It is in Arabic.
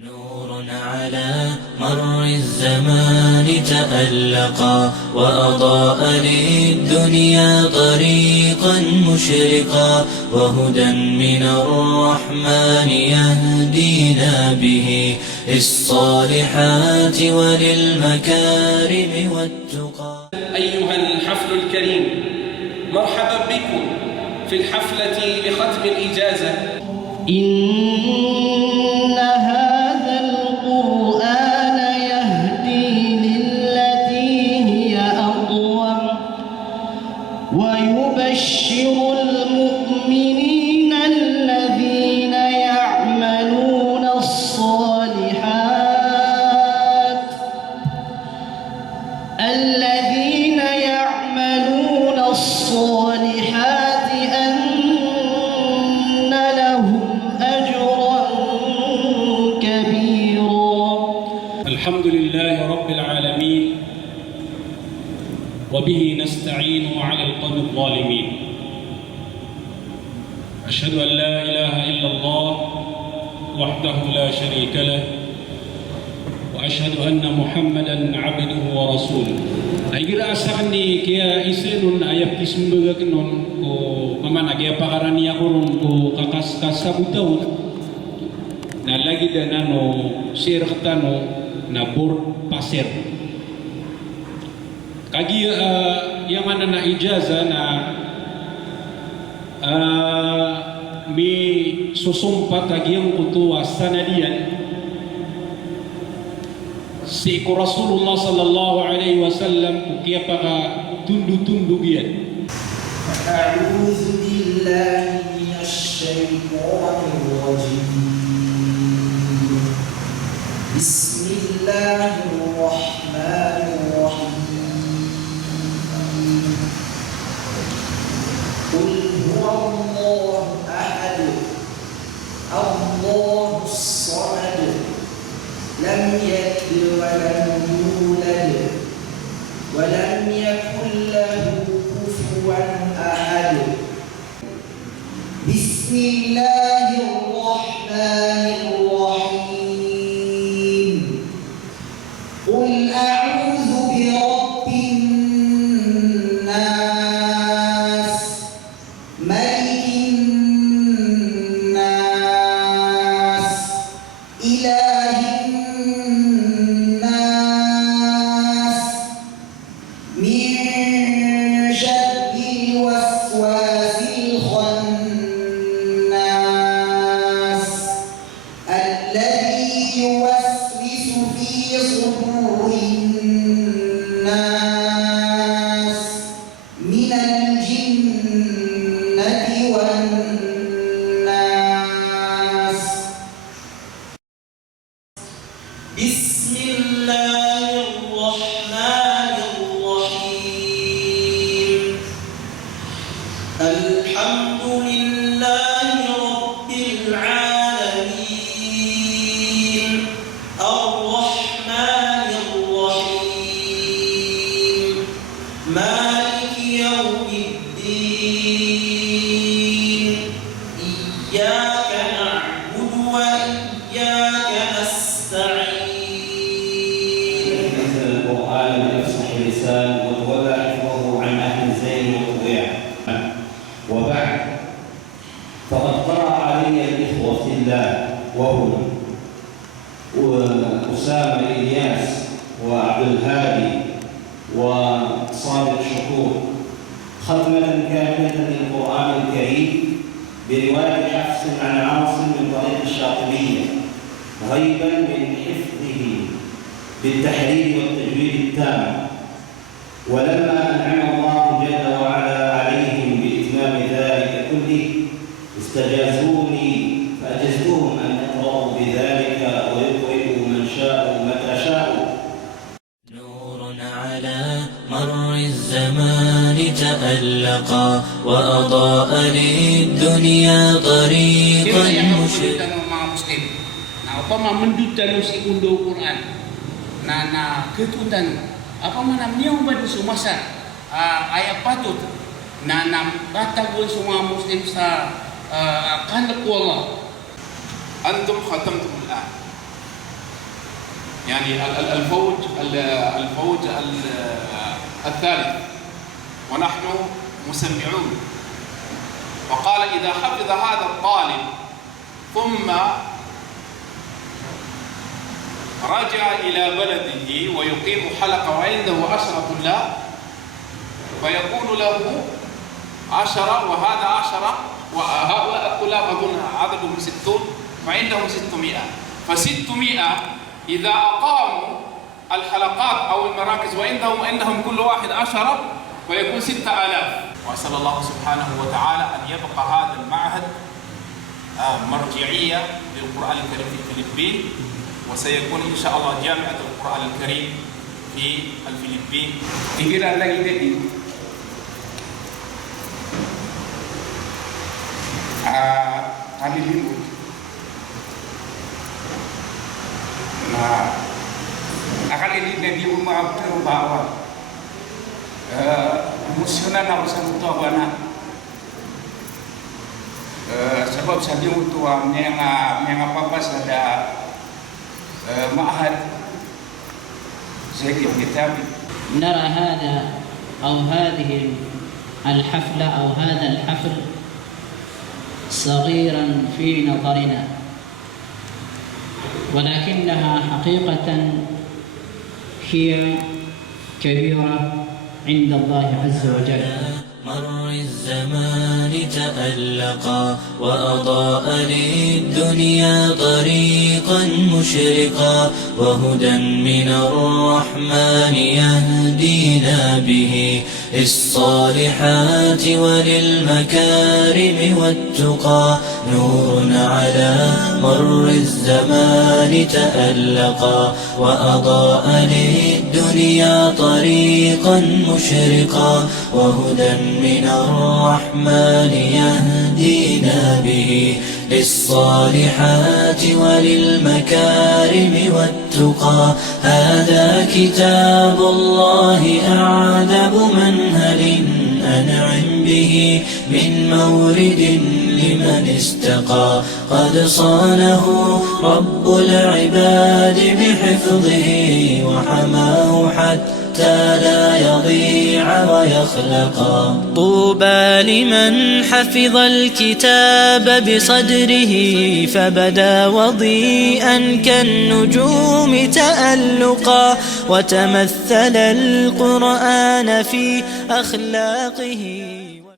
نور على مر الزمان تألقا وأضاء للدنيا طريقا مشرقا وهدى من الرحمن يهدينا به للصالحات وللمكارم والتقى. أيها الحفل الكريم، مرحبا بكم في الحفلة لختم الإجازة. إن هذا القرآن يهدي للتي هي أقوم ويبشر المؤمنين الذين يعملون الصالحات أن لهم أجرا كبيرا. الحمد لله رب العالمين، وبه نستعين على القوم الظالمين. أشهد أن لا إله إلا الله وحده لا شريك له، وأشهد أن محمدا عبده ورسوله. Aigira asakni kia isenun ayap kismbagakenon ko mamana kia pakarani akoron ko kakas kasabutaw na lagi danano sirktano na bor pasir. Kagi yang mana na ijaza na mi susumpat kagi yang kutu sanadian si Rasulullah sallallahu alaihi wasallam kukia para tundu-tundu gian. A'udzu billahi minasy syaithanir rajim. Bismillahirrahmanirrahim. Qul huwallahu ahad. Allahus samad. Lam yalid wa lam yulad wa lam yakul lahu kufuwan ahad. Bismillahirrahmanirrahim. Qul a'udzu birabbin nas, malikin nas, ilahin Bismillahirrahmanirrahim. Alhamdulillahi rabbil alamin. Ar-Rahmanir-Rahim. Maliki yawmiddin. Iyyaka na'budu wa iyyaka nasta'in. وتولى حفظه عن أهل الزين والضياع. وبعد، فقد قرأ علي الإخوة في الله وهم أسامة إلياس وعبد الهادي وصالح شكور ختمة كاملة للقرآن الكريم برواية حفص عن عاصم من طريق الشاطبية، غيبا من حفظه بالتحرير والتجويد التام. ولما أنعم الله جل وعلا عليهم بإتمام ذلك كله استجازوني فأجزتهم أن يقرأوا بذلك ويقرئوا من شاء متى شاءوا. نور على مر الزمان تألقا وأضاء للدنيا طريقا مشرقا. Nah, apa mendutan si undo Quran na ketundan apa mana niang badu sumasa ayat patut na batag semua muslim sa kandak Allah. أنتم ختمتم الآن يعني الفوج الثالث، ونحن مسمعون. وقال إذا حفظ هذا الطالب ثم رجع إلى بلده ويقيم حلقة وعنده 10 طلاب فيكون له 10 وهذا 10 وهؤلاء الطلاب أظن عددهم 60 فعندهم 600. ف600 إذا أقاموا الحلقات أو المراكز وعندهم كل واحد 10 فيكون 6000. وأسأل الله سبحانه وتعالى أن يبقى هذا المعهد مرجعية للقرآن الكريم في الفلبين، وسيكون إن شاء الله جامعة القرآن الكريم في الفلبين. إنجيل الله يدي alilimut na akali ni di umma terbawa emosional na sa muto bana sebab sabi muto mga papas ada معهد زي الكتاب. نرى هذا أو هذه الحفلة أو هذا الحفل صغيرا في نظرنا، ولكنها حقيقة هي كبيرة عند الله عز وجل. مر الزمان تألقا وأضاء للدنيا طريقا مشرقا، وهدى من الرحمن يهدينا به للصالحات وللمكارم والتقى. نور على مر الزمان تألقا وأضاء للدنيا طريقا مشرقا، وهدى من الرحمن يهدينا به للصالحات وللمكارم والتقى. هذا كتاب الله أعذب منهل أنعم به من مورد لمن استقى. قد صانه رب العباد بحفظه وحماه حتى لا يضيع ويخلقا. طوبى لمن حفظ الكتاب بصدره فبدا وضيئا كالنجوم تألقا، وتمثل القرآن في أخلاقه.